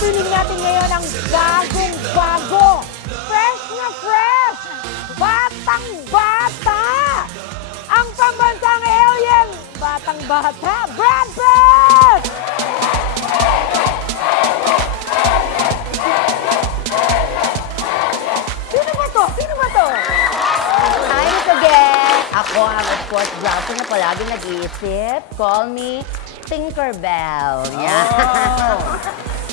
Pipiling natin ngayon ang bagong-bago. Fresh na fresh! Batang-bata! Ang pambansang alien, batang-bata, Brad Pitt! Sino ba to? Sino ba to? Hi again! Ako ang of course browser na palagi nag-iisip. Call me Tinkerbell. Yeah.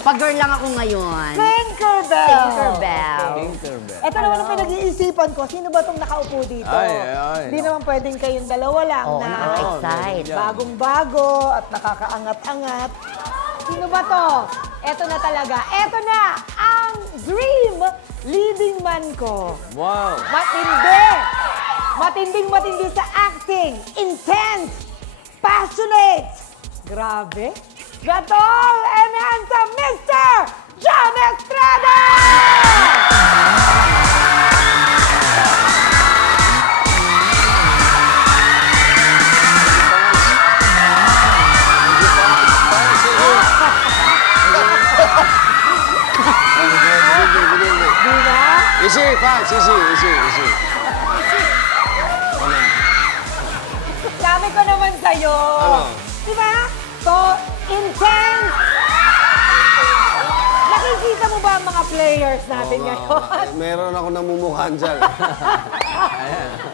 Pag-girl lang ako ngayon. Tinkerbell! Tinkerbell. Ito naman ang pinag-iisipan ko. Sino ba itong nakaupo dito? Hindi naman pwedeng kayong dalawa lang Oo, na nakaka-excite. bagong-bago at nakakaangat-angat. Sino ba to? Ito na talaga. Ito na ang dream leading man ko. Wow! Matindi! Matinding-matindi sa acting. Intense! Passionate! Grabe! The tall and handsome Mr. John Estrada! Diba? Easy, Pax. Easy. Sabi ko naman sa'yo. Ano? Diba? So, intense! Nakikita mo ba ang mga players natin ngayon? Meron ako namumukhaan dyan.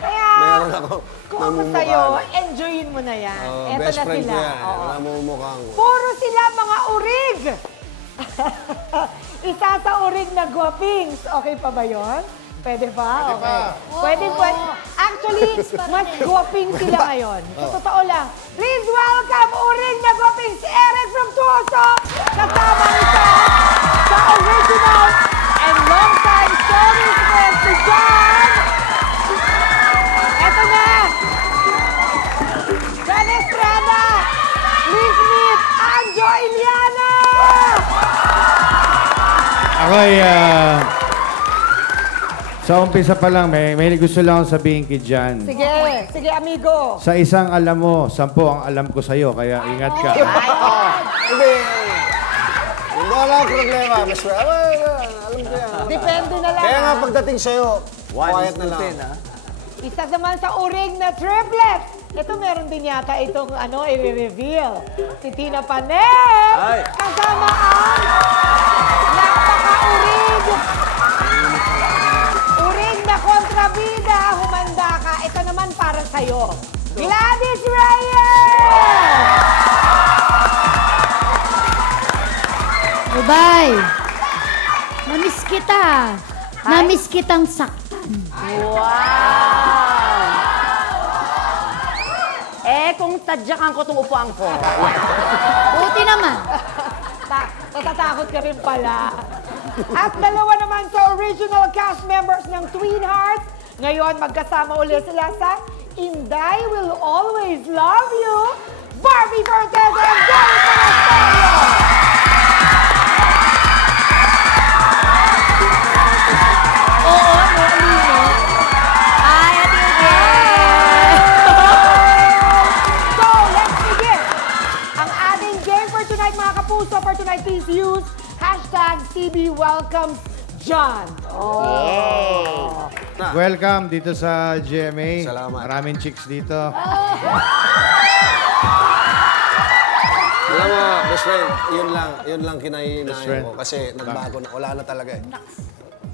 Kaya, Meron ako kung ako sa'yo, enjoyin mo na yan. Eto best na friend sila. ko yan. Oo. Namumukhang. Puro sila mga urig! Isa sa urig na guwapings. Okay pa ba yun? Pwede pa? Okay. Pwede. Actually, mas guwaping sila ngayon. Sa totoo lang. Please welcome urig na guwaping si Eric from Tuoso! Kasama isa sa original and long-time stories with si John! Eto na! John Estrada! Please meet Anjo Iliana! Ako ay, sa umpisa pa lang, may gusto lang akong sabihin kay Jan. Sige, amigo. Sa isang alam mo, 10 ang alam ko sa'yo, kaya ingat ka. Hindi. Hindi wala akong problema. Mas alam ko yan. Depende na lang. Kaya nga ah. pagdating sa'yo, quiet na lang. Isa naman sa urig na triplet. Ito meron din yata itong i-reveal. Si Tina Panem! Kasama ang napaka-urig! Urig na kontrabida! Humanda ka. Ito naman para sa'yo. Gladys Reyes! Bye! Namiss kita. Namiss kitang saktan. Wow! Kung tadyakan ko itong upuan ko. Buti naman. Natatakot ka rin pala. At dalawa naman sa original cast members ng Twin Hearts. Ngayon, magkasama ulit sila sa Inday Will Always Love You, Barbie Cortez and Jerry Monasterio! Oo, Alino. Hi, Ate So, let's begin. Ang ating game for tonight, mga kapuso, for tonight, please use #CBWelcomes_John. Yay! Welcome dito sa GMA. Salamat. Maraming chicks dito. Alam mo, best friend, yun lang Best kinahihinahin friend. ko. Kasi nagbago na. Wala na talaga eh.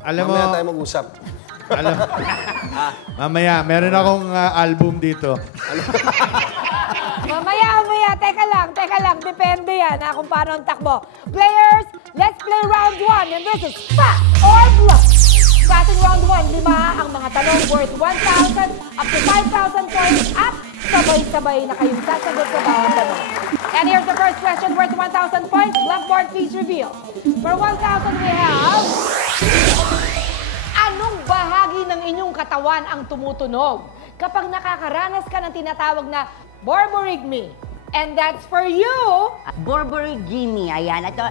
Alam mo, Mamaya tayo mag-usap. mamaya, meron akong album dito. Mamaya. Teka lang. Depende yan kung paano ang takbo. Players, let's play round 1. And this is Fact or Bluff. Sa ating round 1, 5 ang mga tanong worth 1,000 up to 5,000 points at sabay-sabay na kayong sasagot sa bawat tanong. And here's the first question worth 1,000 points. Blackboard, please reveal. For 1,000, we have... Anong bahagi ng inyong katawan ang tumutunog kapag nakakaranas ka ng tinatawag na borborygmi? And that's for you. Borborygmi, ayan. Ito,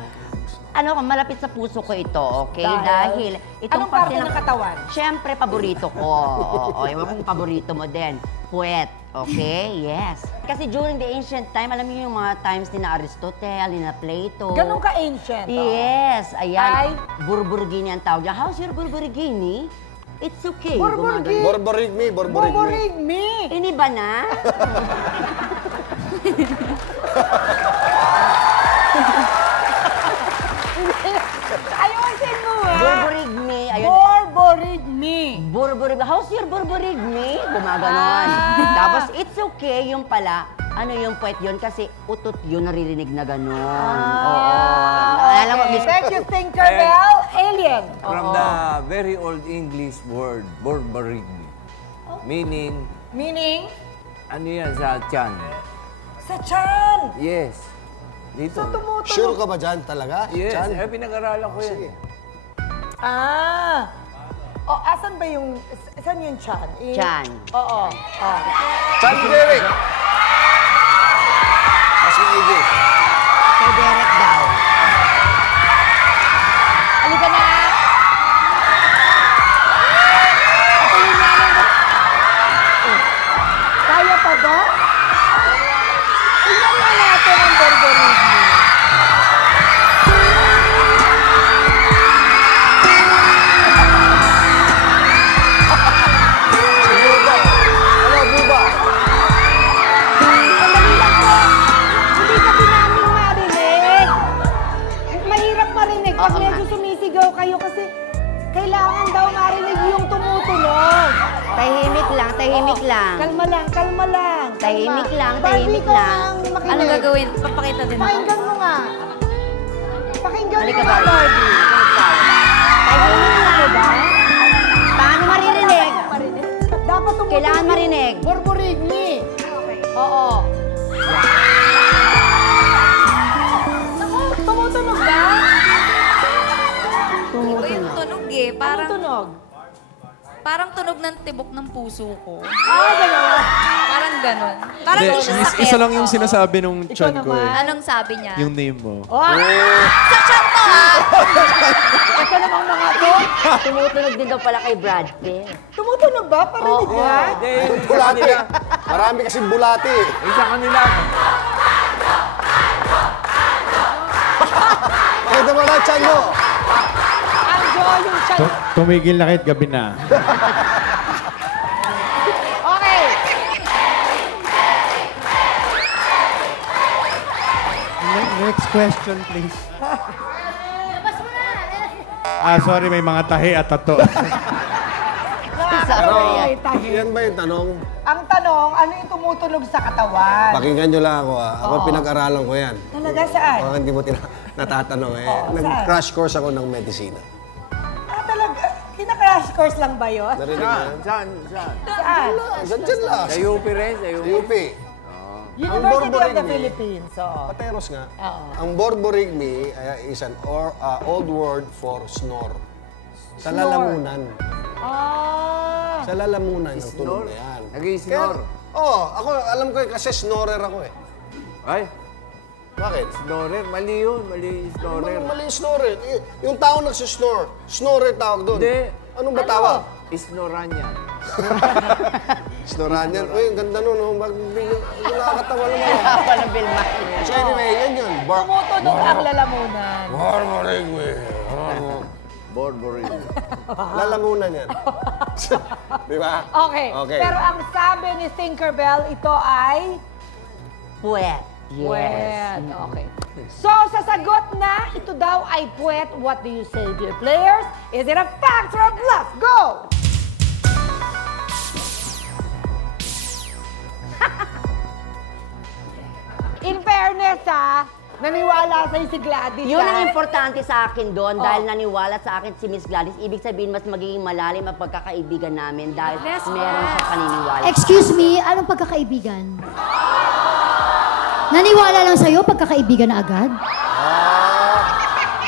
malapit sa puso ko ito, okay? Dahil? itong Anong parte ng katawan? Siyempre, paborito ko. Oo, ewan kong paborito mo din. puwet. Okay? Yes. Kasi during the ancient time, alam niyo yung mga times ni na Aristotle, ni na Plato. Ganun ka-ancient. Yes. Ay. Ayan. Burburigini ang tawag niya. How's your burburigini? It's okay. Burburigini. Borborigmi. Borborigmi. Ini ba na? Ayusin mo ha. Burburigmi. Ayun. Borborigmi. Burburigmi. How's your burburigmi? Gumaganon. Tapos, it's okay yung pala. Ano yung puwet yun? Kasi utot yun, naririnig na gano'n. Oo. Alam mo, Okay. Thank you, Tinkerbell. Alien. From the very old English word, borborigmi. Meaning, Meaning? ano yan sa tiyan? Sa chan. Yes. Dito. So, tumutunog. Sure ka ba dyan talaga? Yes, Chan? pinag-aralan ko yan. Sige. Ah. O, asan ba yung, saan yung chan? Chan. Oo. Oh. Chan Derek. Mas maigi. Kay Derek daw. Halika na. Ito yung namin. Kaya pa ba? Tingnan nga natin ang borborigmi. Buba. Ano, buba? Sandali lang po. Hindi kasi namin marinig. Mahirap marinig pag Oo nga. medyo sumisigaw kayo kasi kailangan daw marinig yung tumutunog. Tahimik lang, tahimik lang. Kalma lang, kalma lang. kalma. Tahimik lang, Barbie, tahimik ikaw lang. ang makinig. Anong gagawin? Papakita din ako. Pakinggan mo nga. Pakinggan mo Halika, nga, Barbie. Barbie. Tahimik lang. Diba? Paano maririnig? Marinig. Dapat tumutunog. Kailangan marinig. Borborigmi. Oo. Naku, tumutunog ba? Iba yung tunog eh. Anong Parang, tunog? parang tunog ng tibok ng puso ko. Ah, gano'n. Parang ganon. Parang Hindi, hindi siya sakit. isa lang yung sinasabi nung Ikaw chan ko eh. naman. Anong sabi niya? Yung name mo. Oh, Sa chan to ah! ito namang mga to. Tumutunog din daw pala kay Brad Pitt. Tumutunog ba? Parinig ba? Hindi, yung sa Bulati. kanila. Marami kasing bulati. Yung sa kanila. Pakita mo na, Chan mo. Anjo, yung chan. Tumigil na kahit gabi na. Okay. Next question, please. Sorry, may mga tahi at tato. Pero, Ay, tahi. yan ba yung tanong? Ang tanong, ano yung tumutunog sa katawan? Pakinggan nyo lang ako Ako pinag-aralan ko yan. Talaga saan? Baka hindi mo natatanong eh. Oo, Nag-crash course ako ng medisina. Ah, talaga? Kina-crash course lang ba yun? Narinig mo yan? Saan? Saan? Diyan lang. Sa UP rin? Sa UP? UP. University of the Borborigmi. Philippines. Oo. Pateros nga. Oo. Ang borborigmi is an old word for snore. Sa Snore. lalamunan. Ah. Sa lalamunan ang tunog na yan. Nag-i-snore? Oo, ako alam ko eh, kasi snorer ako eh. Ay, Bakit? snorer. Mali yun. Mali snorer. Mali yung snorer. Yung tao nagsisnore, snorer tawag doon. Hindi. Anong ba tawag? Isnoran yan. Snoran yan. Uy, ang ganda nun. Oh. Nakakatawa naman. Apa ng Vilma. So anyway, yan yun. Tumutunog ang lalamunan. Borborigmi. Borborigmi. Lalamunan yan. Di ba? Okay. Okay. Pero ang sabi ni Tinkerbell, ito ay... Puwet. Puwet. Okay. So, sa sagot na, ito daw ay puwet. What do you say, dear players? Is it a fact or a bluff? Go! In fairness, naniwala sa'yo si Gladys. Yun ang importante sa akin doon dahil naniwala sa akin si Miss Gladys. Ibig sabihin, mas magiging malalim ang pagkakaibigan namin dahil meron siya paniniwala. Excuse me, anong pagkakaibigan? Naniwala lang sa'yo, pagkakaibigan na agad?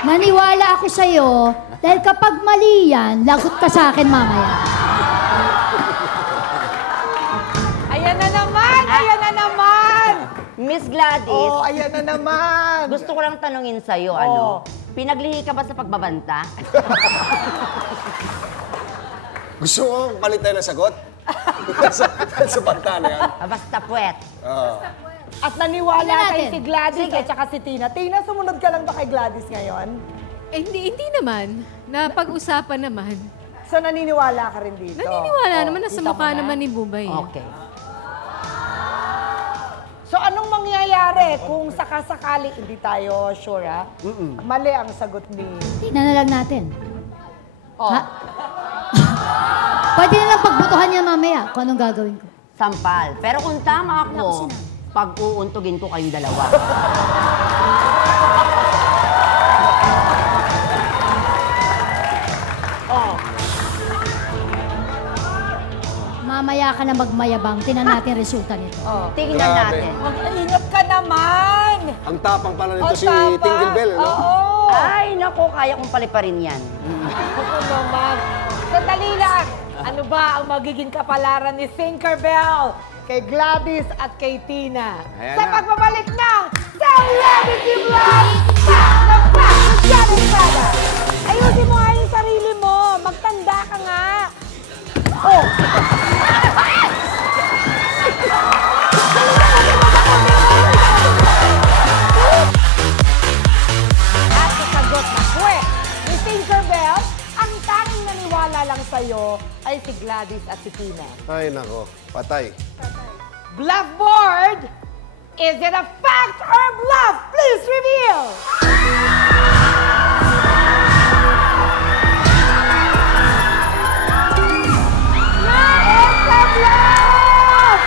Naniwala ako sa'yo dahil kapag mali yan, lagot ka sa akin mamaya. Ayan na naman! Ayan na naman! Miss Gladys, Oh, ayan na naman! gusto ko lang tanungin sa'yo, ano? Pinaglihi ka ba sa pagbabanta? Gusto mo palitan ng sagot? Sa pagtana yan. Basta puwet. At naniwala Tingnan kayo natin. si Gladys at saka si Tina. Tina, sumunod ka lang ba kay Gladys ngayon? Eh, hindi naman. Napag-usapan naman. So naniniwala ka rin dito? Naniniwala Oh, naman, nasa kita mo mukha na? naman ni Bubay. Okay. So anong mangyayari kung sakasakali, hindi tayo sure ha? Mali ang sagot ni... Tingnan na lang natin. Oh. Ha? Pwede na lang pagbutuhan niya mamaya kung anong gagawin ko. Sampal. Pero kung tama ako, pag-uuntugin ko kayong dalawa. Mamaya ka na magmayabang. Tingnan natin resulta nito. Tingnan Grabe. natin. Mag-ingat ka naman! Ang tapang pala nito O, si tama. Tingle Bell, no? Oo! Ay, nako, kaya kong paliparin yan. Oo naman. Sandali lang. Ano ba ang magiging kapalaran ni Tinkerbell kay Gladys at kay Tina? Ayan Sa na. pagbabalik ng Celebrity Vlog! Pack na pack with Jan Estrada! Ayusin mo nga yung sarili mo. Magtanda ka nga. Oh! At sasagot na kwek ni Tinkerbell, ang tanging naniwala lang sa'yo ay si Gladys at si Tina. Ay, nako. Patay. Blackboard, is it a fact or bluff? Please reveal! Na it's a bluff!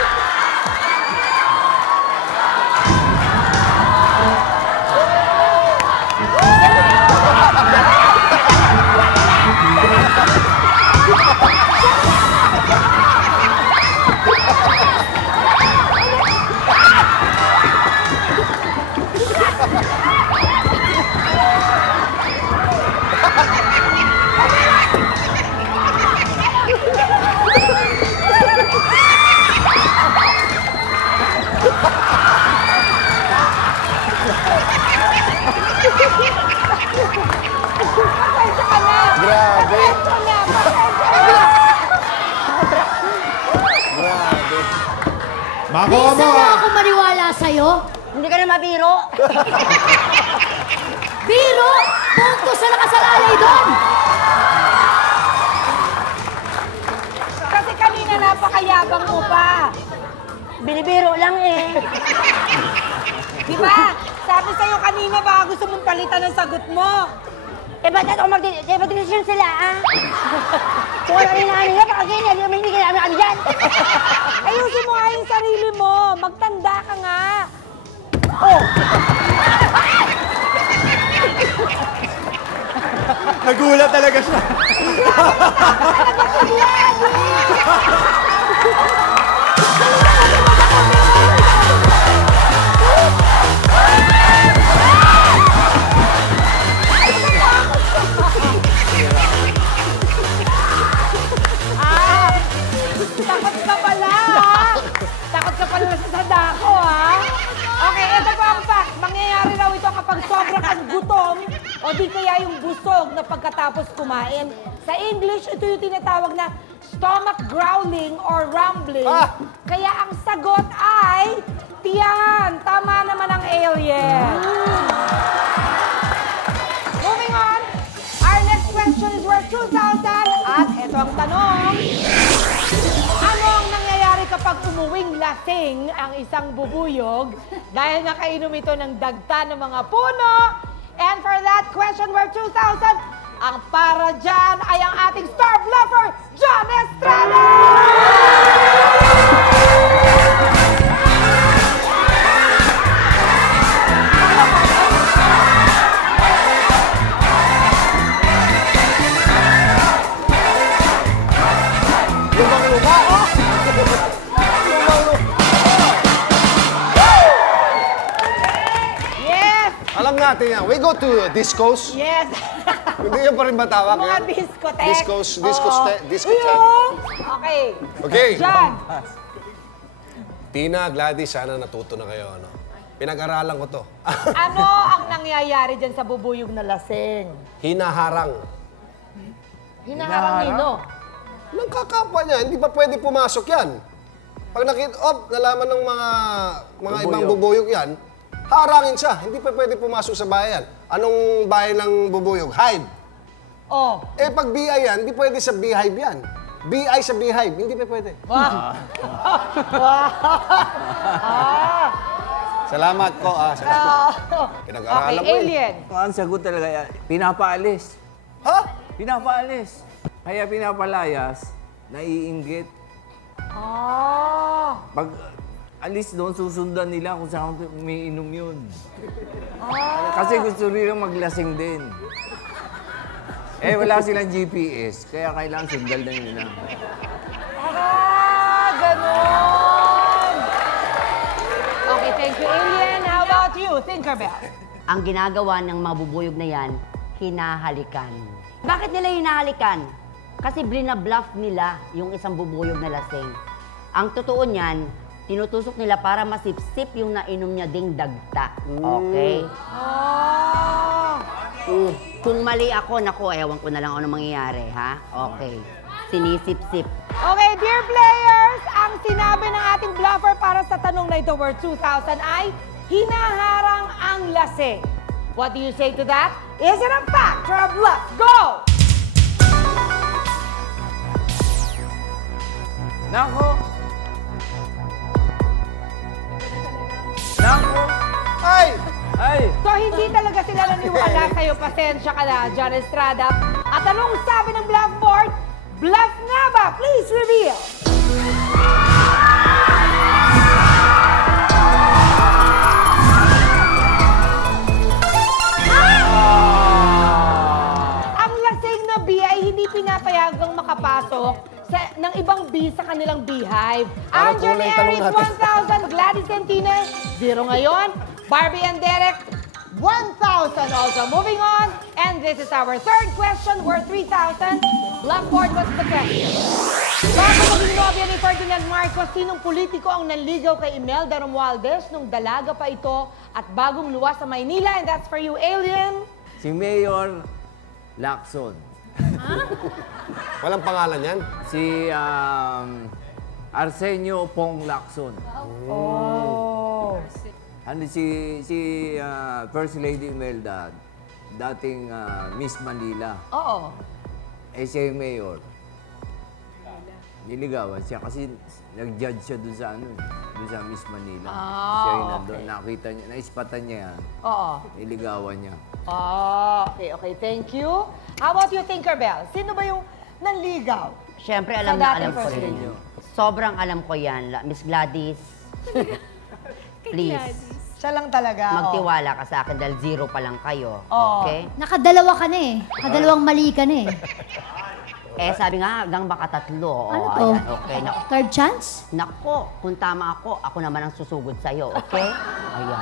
Pasensya ka na! Grabe. Pasensya na! Pasensya na! Grabe. Makuha mo! Minsan na ako maniwala sa'yo. Hindi ka na mabiro. Biro! Punto sa nakasalalay doon! Kasi kanina napakayabang mo pa. Binibiro lang eh. Di ba? Sabi sa'yo kanina baka gusto mong palitan ang sagot mo. Eh, ba't ako mag-desisyon sila, ah? Kung ano inaano niya, baka ganyan, hindi ka namin ano dyan. Ayusin mo nga yung sarili mo. Magtanda ka nga. Nagulat talaga siya. Takot ka pala, ha? Takot ka pala sa sadako, ha? Okay, ito pa ang fact. Mangyayari raw ito kapag sobrang kang gutom o di kaya yung busog na pagkatapos kumain. Sa English, ito yung tinatawag na stomach growling or rumbling. Kaya ang sagot ay tiyan. Tama naman ang alien. Moving on, our next question is worth 2,000. At ito ang tanong. Ano ang nangyayari kapag umuwing lasing ang isang bubuyog dahil nakainom ito ng dagta ng mga puno? And for that question worth 2,000, ang para dyan ay ang ating star bluffer, Jan Estrada! Yes! Alam natin yan. We go to discos. Yes! Hindi yan pa rin matawag Mga yan. discotheque. Discos, Oo. discotheque. Uyo! Okay. Okay. Jan, Tina, Gladys, sana natuto na kayo. Ano? Pinag-aralan ko to. ano ang nangyayari dyan sa bubuyog na lasing? Hinaharang. Hinaharang nino. ng kakapwa niya. Hindi ba pwede pumasok yan? Pag nalaman ng mga Bubuyog. ibang bubuyog yan, harangin siya. Hindi pa pwede pumasok sa bayan. Anong bayan ng bubuyog? Hive. Oh. Eh, pag BI yan, hindi pwede sa beehive yan. BI sa beehive, hindi pa pwede. Salamat ko, salamat. Okay, Pinag-aralan mo yun. alien. Ang sagot talaga yan, pinapaalis. Ha? Pinapaalis. Kaya pinapalayas, naiinggit. Pag alis doon, susundan nila kung saan umiinom yun. Kasi gusto nilang maglasing din. Eh, wala silang GPS, kaya kailangan sundan na nila. Ganon. Okay, thank you, alien. How about you, Tinkerbell? Ang ginagawa ng mabubuyog na yan, hinahalikan. Bakit nila hinahalikan? Kasi blinabluff nila yung isang bubuyog na lasing. Ang totoo niyan, tinutusok nila para masipsip yung nainom niya ding dagta. Okay? Kung mali ako, naku, ewan ko na lang ano mangyayari, ha? Okay. Sinisip-sip. Okay, dear players, ang sinabi ng ating bluffer para sa tanong na ito worth 2,000 ay hinaharang ang lasing. What do you say to that? Is it a fact or a bluff? Go! Nako! Nako! Ay! Ay! So, hindi talaga sila naniwala sa'yo. Pasensya ka na, John Estrada. At anong sabi ng bluff board? Bluff nga ba? Please reveal. Ang lasing na bee ay hindi pinapayagang makapasok ng ibang bee sa kanilang beehive. Parang Angel kulay tanong Aries, natin. 1,000. Gladys Centine, 0 ngayon. Barbie and Derek, 1,000 also. Moving on. And this is our third question worth 3,000. Blackboard, what's the question? Bago maging nobya ni Ferdinand Marcos, sinong politiko ang nanligaw kay Imelda Romualdez nung dalaga pa ito at bagong luwas sa Maynila? And that's for you, alien. Si Mayor Lacson. Walang pangalan yan? Si Arsenio Pong Lacson. Oh. Ano si First Lady Imelda, dating Miss Manila. Oo. Eh siya yung mayor. Niligawan siya kasi nag-judge siya dun sa dun sa Miss Manila. Siya yung nandun, nakita niya, naispatan niya yan. Oo. Niligawan niya. Okay, thank you. How about you, Tinkerbell? Sino ba yung nanligaw? Siyempre, alam Sa na dating alam ko first rin lady. yun. Sobrang alam ko yan. Miss Gladys, please, Siya lang talaga. magtiwala ka sa akin dahil 0 pa lang kayo. Oo. Okay? Nakadalawa ka na eh. Nakadalawang mali ka na eh. Eh, sabi nga, hanggang baka 3. Ano to? Ayan, okay. Third chance? Nako, kung tama ako naman ang susugod sa'yo, okay? Ayan.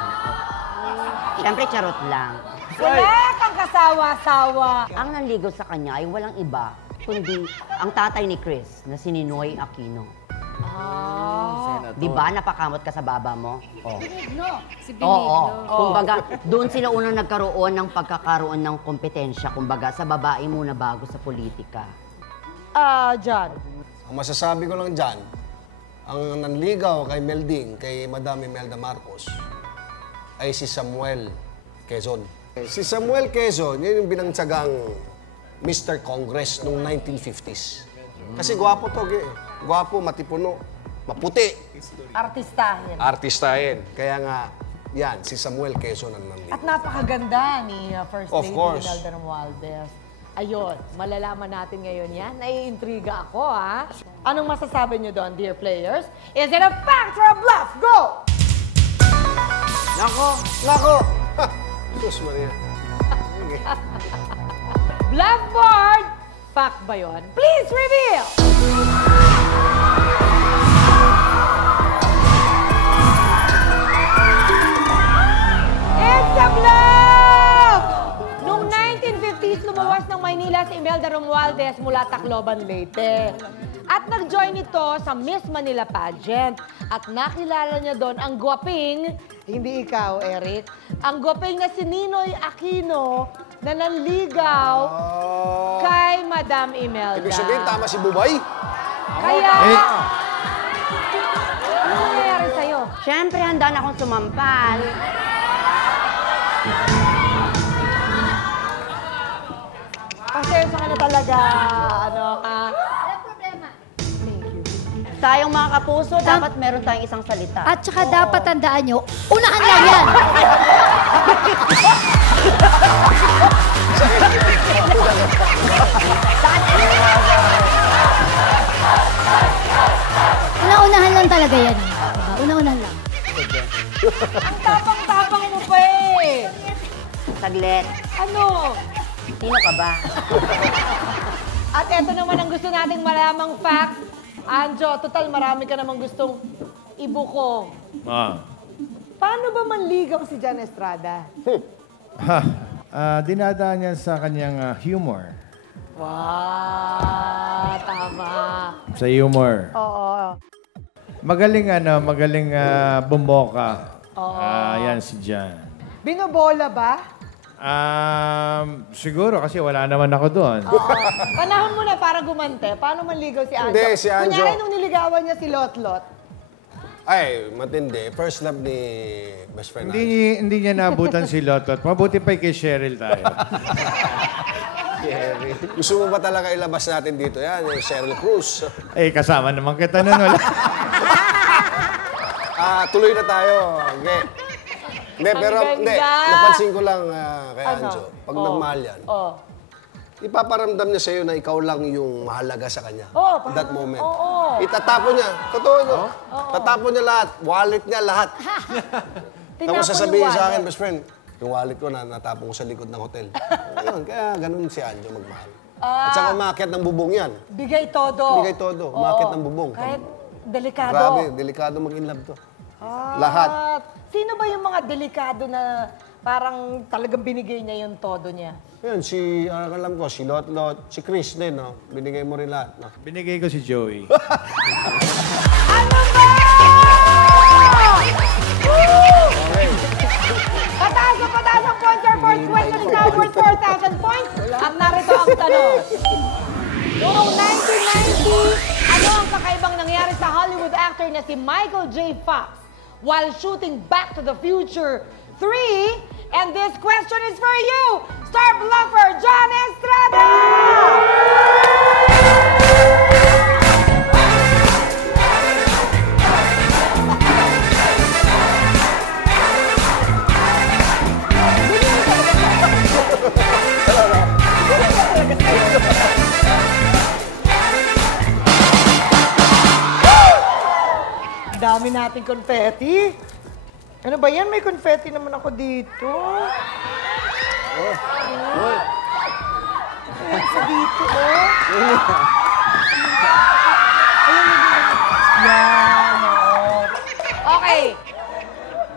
Siyempre, charot lang. Wala kang kasawa-sawa. Ang nanligaw sa kanya ay walang iba, kundi ang tatay ni Chris, na si Ninoy Aquino. Senator. Di ba napakamot ka sa baba mo? Oh. Si Oo. Benigno. Kumbaga, doon sila unang nagkaroon ng pagkakaroon ng kompetensya, kumbaga, sa babae muna bago sa politika. John. Ang masasabi ko lang dyan, ang nanligaw kay Melding, kay Madam Imelda Marcos, ay si Samuel Quezon. Si Samuel Quezon, yun yung binangtsagang Mr. Congress noong 1950s. Kasi gwapo to, gwapo, matipuno, maputi, Artistahin. artistahin. Kaya nga, yan, si Samuel Quezon ang nanligaw. At napakaganda ni First Of Lady course. Imelda Romualdez. Ayun, malalaman natin ngayon yan. Naiintriga ako, ha? Anong masasabi nyo doon, dear players? Is it a fact or a bluff? Go! Nako! Nako! Ha! Sus Maria. Bluff board! Fact ba yun? Please reveal! It's a bluff! Noong 1950s, lumuwas ng Maynila si Imelda Romualdez mula Tacloban, Leyte. At nag-join ito sa Miss Manila pageant. At nakilala niya doon ang gwaping, hindi ikaw, Eric, ang gwaping na si Ninoy Aquino na nanligaw kay Madam Imelda. Ibig sabihin, tama si Bubay? Kaya, ano nangyayari sa'yo? Siyempre, handa na akong sumampal. Pasensya ka na talaga, ano ka. Walang problema. Tayong mga kapuso, dapat meron tayong isang salita. At saka dapat tandaan nyo, unahan lang yan. Una-unahan lang talaga yan. Una-unahan lang. Ang tapang-tapang mo pa eh. Saglit. Ano? Sino ka ba? At eto naman ang gusto nating malamang facts. Anjo, total marami ka namang gustong ibuko. Paano ba manligaw si Jan Estrada? Dinadaan niya sa kanyang humor. Wow, tama. Sa humor. Oo. Magaling bumboka. Yan si Jan. Binobola ba? Siguro kasi wala naman ako doon. Panahon mo na para gumante. Paano manligaw si Anjo? Hindi, si Anjo. Kunyari nung niligawan niya si Lotlot. Ay, matindi. First love ni best friend natin. Hindi niya naabutan si Lotot. Mabuti pa kay Cheryl tayo. Gusto mo ba talaga ilabas natin dito? Yan, yung Cheryl Cruz. Kasama naman kita nun. Wala. Tuloy na tayo. Okay. Hindi, pero hindi. Napansin ko lang kay Anjo, pag nagmahal yan, ipaparamdam niya sa'yo na ikaw lang yung mahalaga sa kanya. That moment. Itatapon niya. Totoo ito. Tatapon niya lahat. Wallet niya, lahat. Tapos sasabihin sa akin, best friend, yung wallet ko na natapon ko sa likod ng hotel. Ayun, kaya ganun si Anjo magmahal. At saka umakyat ng bubong yan. Bigay todo. Bigay todo. Umakyat ng bubong. Kahit delikado. Grabe, delikado mag-inlove to. Lahat. Sino ba yung mga delikado na parang talagang binigay niya yung todo niya? Yan, alam ko, si Lotlot, si Chris din, no? Binigay mo rin lahat, no? Binigay ko si Joey. Ano ba? Pataas na pataas ang points are for 20 now worth 4,000 points. At narito ang tanong. Noong 1990, ano ang kakaibang nangyari sa Hollywood actor na si Michael J. Fox while shooting Back to the Future 3? And this question is for you, star bluffer Jan Estrada! Dami nating confetti. Ano ba yan? May confetti naman ako dito. Ayan sa dito, oh. Yan, oh. Okay.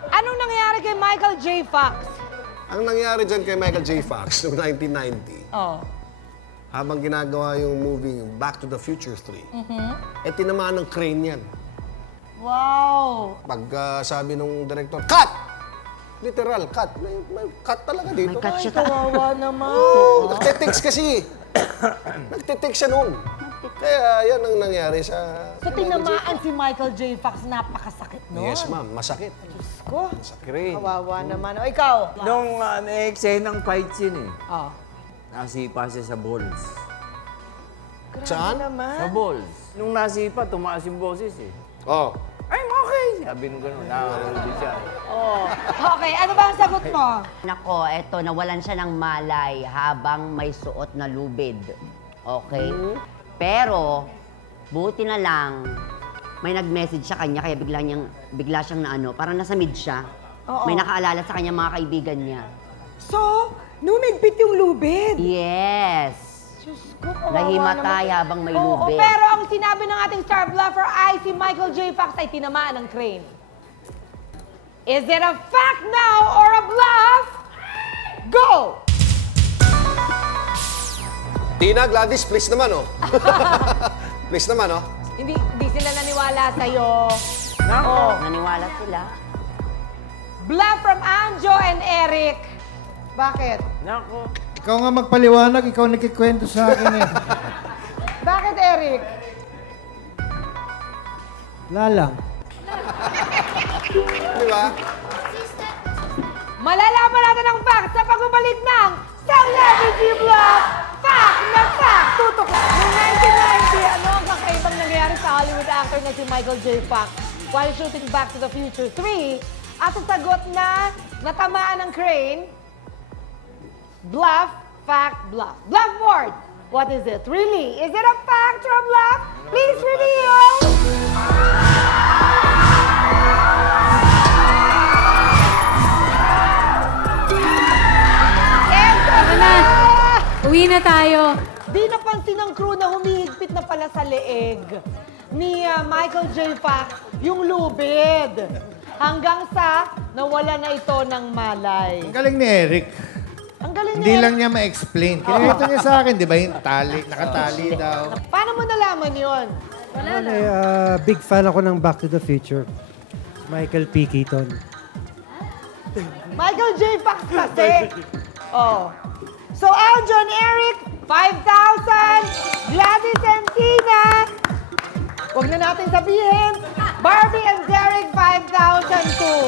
Anong nangyari kay Michael J. Fox? Ang nangyari dyan kay Michael J. Fox noong 1990, habang ginagawa yung movie Back to the Future 3, tinamaan ng crane yan. Wow! Pag sabi nung director, cut! Literal, cut. May cut talaga dito. May cut siya. Kawawa naman. Nagtitext kasi. Nagtitext siya noon. Kaya yan ang nangyari sa... So tinamaan si Michael J. Fox, napakasakit nun. Yes, ma'am. Masakit. Diyos ko. Masakit. Kawawa naman. O ikaw? Nung may eksenang fight scene eh. Oh. Nasipa siya sa balls. Saan? Naman. Sa balls. Nung nasipa, tumaas yung boses eh. Oh. I'm okay! Sabi nung gano'n, nakakulubi siya. Oh. Okay, ano ba ang sagot mo? Nako, eto, nawalan siya ng malay habang may suot na lubid. Okay? Pero, buti na lang, may nag-message sa kanya, kaya bigla siyang naano, parang nasamid siya. May nakaalala sa kanya mga kaibigan niya. So, numigpit yung lubid. Yes! Diyos ko, kawawa Nahimatay naman. habang may Oo, lubid. pero ang sinabi ng ating star bluffer ay si Michael J. Fox ay tinamaan ng crane. Is it a fact now or a bluff? Go! Tina, Gladys, please naman, oh. Please naman, oh. Hindi sila naniwala sa'yo. Nako, naniwala sila. Bluff from Anjo and Eric. Bakit? Nako. Ikaw nga magpaliwanag, ikaw nagkikwento sa akin eh. Bakit, Eric? Wala lang. Di ba? Malalaman natin ang fact sa pagbabalik ng Celebrity Bluff Fact na Fact! Tutok! Noong 1990, ano ang kakaibang nangyayari sa Hollywood actor na si Michael J. Fox while shooting Back to the Future 3? At sa sagot na natamaan ng crane, bluff, fact, bluff. Bluff board! What is it? Really? Is it a fact or a bluff? Please reveal! Uwi na tayo. Di napansin ng crew na humihigpit na pala sa leeg ni Michael J. Fox yung lubid. Hanggang sa nawala na ito ng malay. Ang galing ni Eric. Ang galing Hindi niya. lang niya ma-explain. Kinito niya sa akin, di ba yung tali, nakatali daw. Paano mo nalaman yun? Big fan ako ng Back to the Future. Michael P. Keaton. Michael J. Fox kasi. Oh. So, Aljon, Eric, 5,000. Gladys and Tina. Huwag na natin sabihin. Barbie and Derek, 5,000 too.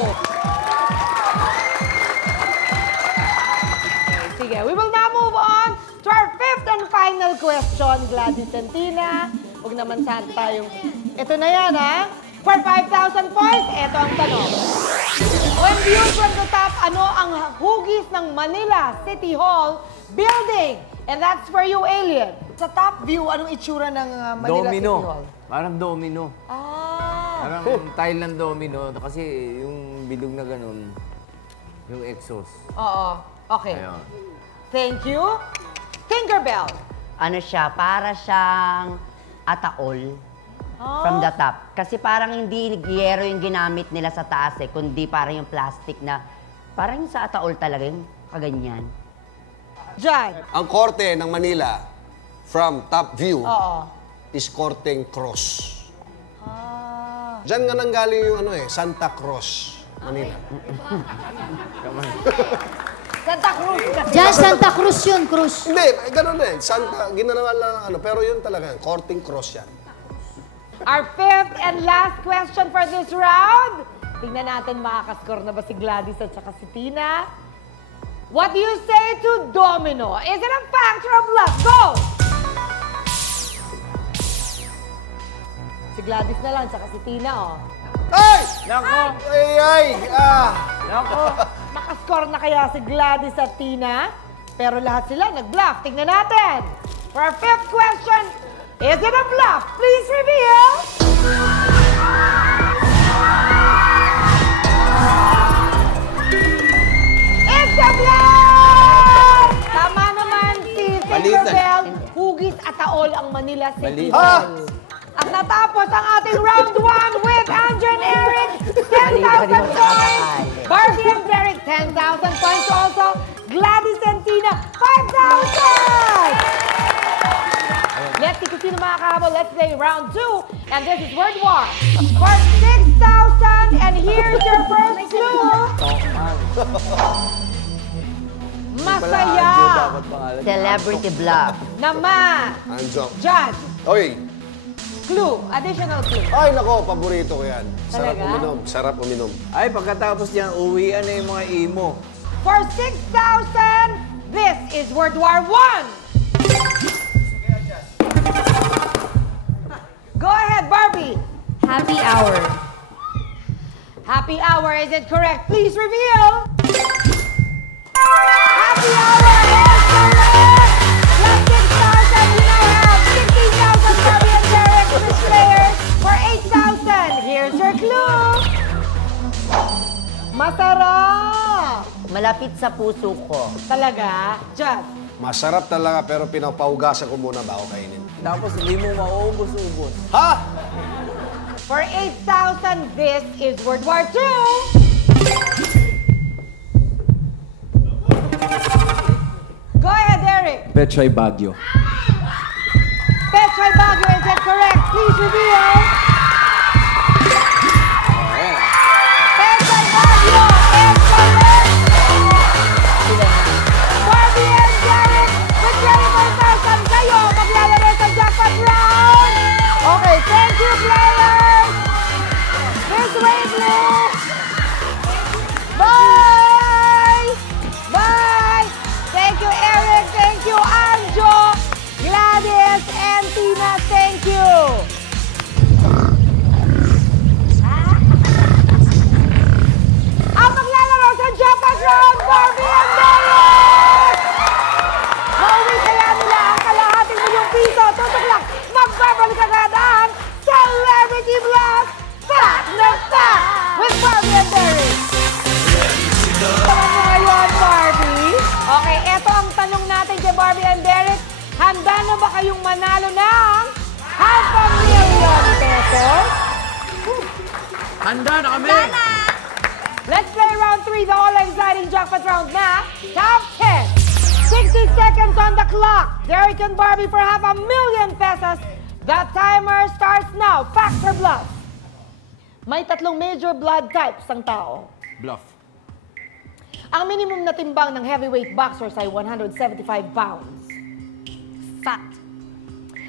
Okay, sige. We will now move on to our fifth and final question, Gladys and Tina. Huwag naman saan tayong... Ito na yan, ha? For 5,000 points, ito ang tanong. When viewed from the top, ano ang hugis ng Manila City Hall building? And that's for you, Alien. Sa top view, anong itsura ng Manila City Hall? Parang domino. Ah. Parang tile ng domino. Kasi yung bilog na ganun, yung exhaust. Oo. Okay. Ayun. Thank you. Tinkerbell. Ano siya, para siyang ataol from the top. Kasi parang hindi yero yung ginamit nila sa taas eh, kundi parang yung plastic na, parang yung sa ataol talaga, yung kaganyan. John. Ang korte ng Manila, from top view, Oo. is Korteng Cross. Ah. Diyan nga nanggaling yung Santa Cruz, Manila. Santa Cruz kasi. Diyan, Santa Cruz yun, Cruz. Hindi, ganun eh. Ginawa lang pero yun talaga, Korteng Cross yan. Our fifth and last question for this round. Tingnan natin makakascore na ba si Gladys at saka si Tina. What do you say to domino? Is it a fact or a bluff? Go! Si Gladys na lang, saka si Tina, oh. Ay! Nako! Ay! Nako! Makascore na kaya si Gladys at Tina? Pero lahat sila nag-bluff. Tingnan natin. For our fifth question, is it a bluff? Please reveal! It's a bluff! Tama naman si Tinkerbell. Hugis at taol ang Manila City Hall. At natapos ang ating round 1 with Andrew and Eric, 10,000 points. Barbie and Derek, 10,000 points also. Gladys and Tina, 5,000! Let's see kung sino makakahabol. Let's play round 2. And this is Word War. For 6,000, and here's your first clue. Masaya. Celebrity bluff. Naman. Anjo. John. Oy! Clue. Additional clue. Ay, nako, paborito ko yan. Sarap Talaga? uminom. Sarap uminom. Ay, pagkatapos niyan, uwian na yung mga imo. For 6,000, this is Word War 1. Go ahead, Barbie. Happy hour. Happy hour, is it correct? Please reveal. Happy hour is correct. Plus 6,000, we now have 16,000 Barbie and Derek, Miss Players. For 8,000, here's your clue. Masarap. Malapit sa puso ko. Talaga? Just. Masarap talaga pero pinapaugasan ko muna bago kainin. Tapos hindi mo mauubos-ubos. Ha? For 8,000, this is World War II. Go ahead, Eric. Pechay Baguio. Petray Baguio, is that correct? Please reveal. Petray Baguio is correct. Barbie and Derek, with 24,000 kayo maglalaro sa jackpot round. Okay, thank you, players. Barbie and Derek, handa na ba kayong manalo ng $500,000 pesos? Handa na kami! Let's play round 3, the all-exciting jackpot round na Top 10. 60 seconds on the clock. Derek and Barbie for $500,000 pesos. The timer starts now. Fact or bluff? May 3 major blood types ang tao. Bluff. Ang minimum na timbang ng heavyweight boxers ay 175 pounds. Fact.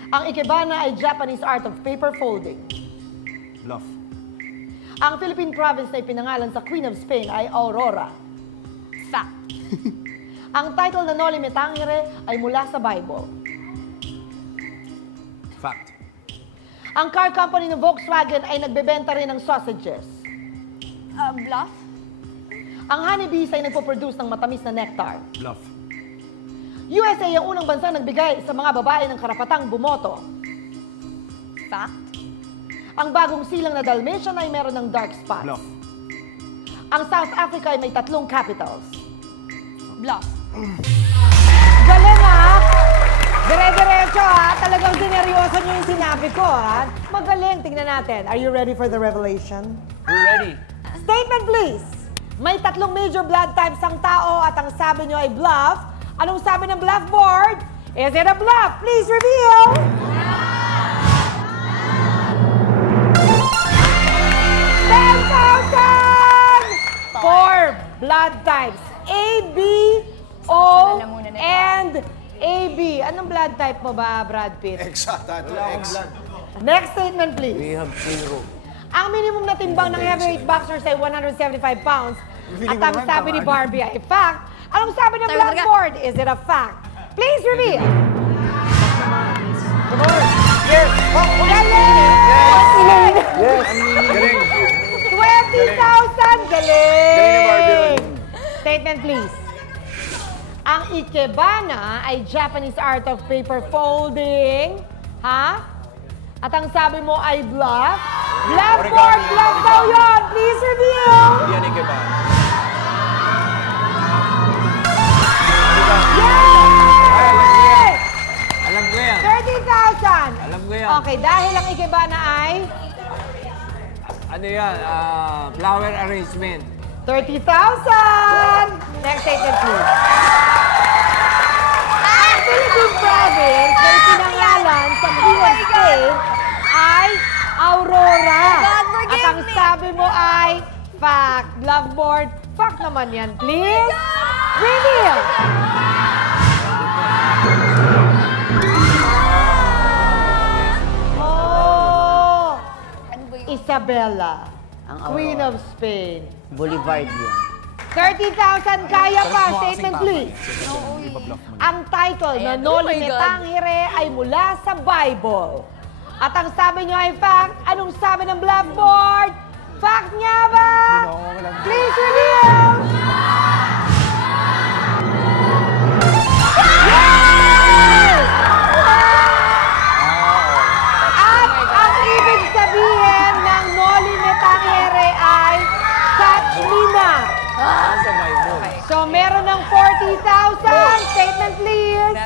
Ang ikebana ay Japanese art of paper folding. Bluff. Ang Philippine province na ipinangalan sa Queen of Spain ay Aurora. Fact. Ang title na Noli Me Tangere ay mula sa Bible. Fact. Ang car company ng Volkswagen ay nagbebenta rin ng sausages. Bluff? Ang honeybees ay nagpo-produce ng matamis na nectar. Bluff. USA ang unang bansang nagbigay sa mga babae ng karapatang bumoto. Fact? Ang bagong silang na Dalmatian ay meron ng dark spots. Bluff. Ang South Africa ay may 3 capitals. Bluff. Galing ha! Dire-diretso ha! Talagang sineryoso niyo yung sinabi ko ha! Magaling, tingnan natin. Are you ready for the revelation? We're ready. Statement please! May 3 major blood types ang tao at ang sabi niyo ay bluff. Anong sabi ng bluff board? Is it a bluff? Please reveal! 10,000! 4 blood types. A, B, O, and AB. Anong blood type mo ba, Brad Pitt? Exact, X. Next statement, please. We have 0. Ang minimum na timbang ng heavyweight boxers ay 175 pounds. At ang sabi ni Barbie ay fact. Anong sabi ng blackboard? Is it a fact? Please reveal. Come on! Yes! Galing! Yes! Galing! 20,000! Galing! Statement, please. Ang ikebana ay Japanese art of paper folding. Ha? At ang sabi mo ay bluff. Blackboard, bluff daw yun! Please reveal! Yan ikebana. Yay! Alam ko yan. 30,000! Alam ko yan. Okay, dahil ang ikebana ay Ano yan? Flower arrangement. 30,000! Next statement, please. Ang Philippine province na ipinangalan sa Queen of Spain ay Aurora. At ang sabi mo ay fact. Loveboard, fact naman yan, please. Reveal! Oh! Isabella, Ang Queen Aurora. of Spain. Boulevard yun. 30,000 kaya pa. Statement please. Ang title na Noli Me Tangere ay mula sa Bible. At ang sabi niyo ay fact. Anong sabi ng blackboard? Fact niya ba? Please reveal! Yes! At ang ibig sabihin ng Noli Me Tangere ay touch me not. Sa Bible. So, meron ng 40,000. Statement, please.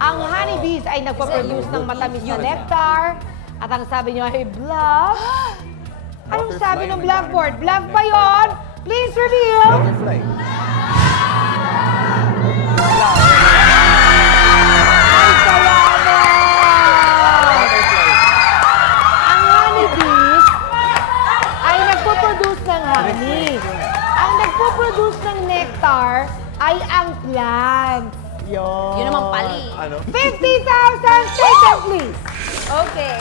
Ang honeybees ay nagpaproduce ng matamis na nectar. At ang sabi niyo ay bluff. Anong sabi ng blackboard? Bluff ba yun? Please reveal. Butterfly. Ay, salamat! Ang honeybees ay nagpo-produce ng honey. Ang nagpo-produce ng nectar ay ang plants. Yun naman pali. 50,000! Statement, please! Okay.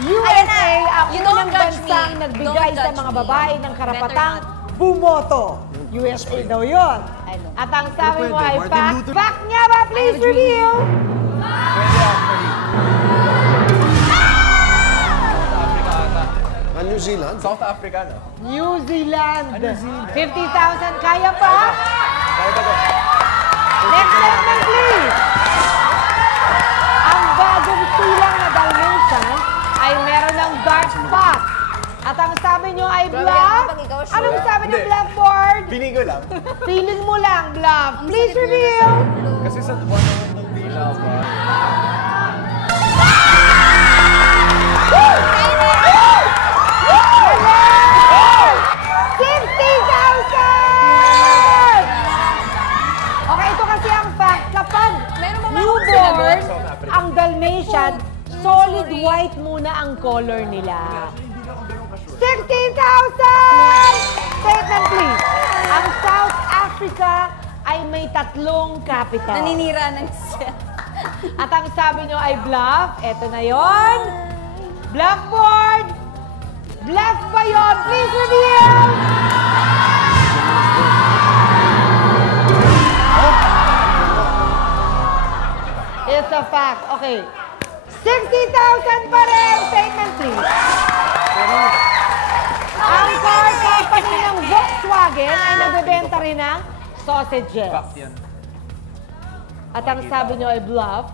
USA ang You don't unang judge bansang me. nagbigay Don't sa judge mga me. babae ng karapatang Better bumoto. USA daw yun. At ang sabi mo ay fact. Fact niya ba? Please reveal. New Zealand? South Africa, no? New Zealand. 50,000 kaya pa? Next statement, please. Ang bagong silang na Dalmatian ay meron ng dark spot. At ang sabi nyo ay bluff. Anong sabi ng blackboard? Feeling ko lang. Feeling mo lang, Bluff. Please reveal. Kasi sa one ng video. Okay, ito kasi ang fact. Kapag newborn, ang Dalmatian, solid white muna ang color nila. 16,000! Statement please. Ang South Africa ay may 3 capital. Naninira ng set. At ang sabi nyo ay bluff. Eto na yon. Blackboard! Bluff ba yun? Please reveal! It's a fact. Okay. 60,000 pa rin. Statement please. Ang car company ng Volkswagen ay nagbebenta rin ng sausages. At ang sabi nyo ay bluff.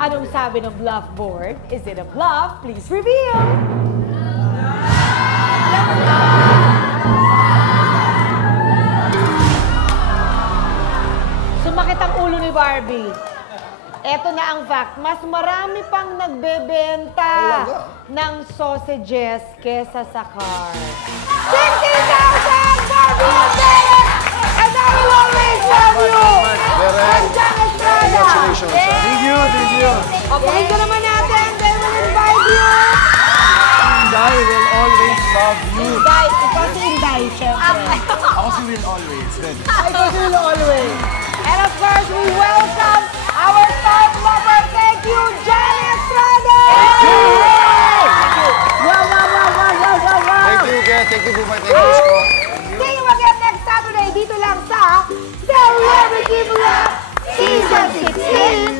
Anong sabi ng bluff board? Is it a bluff? Please reveal! Sumakit ang ulo ni Barbie. Eto na ang fact, mas marami pang nagbebenta ng sausages kesa sa car. 60,000! Barbie and Derek! And I will always love you! And John Estrada! Congratulations. Thank you, thank you. Opening ko naman natin, they will invite you! Inday will always love you. Inday, ikaw si Inday, syempre. Ako si Will always. Then. Ikaw si Will always. And of course, we welcome our top lover. Thank you, John Estrada! Thank you! Wow, wow, wow, wow, wow, wow, wow! Thank you, Gert. Thank you, Bumay. Thank you, Isko. See you again next Saturday dito lang sa Celebrity Vlog Season 16!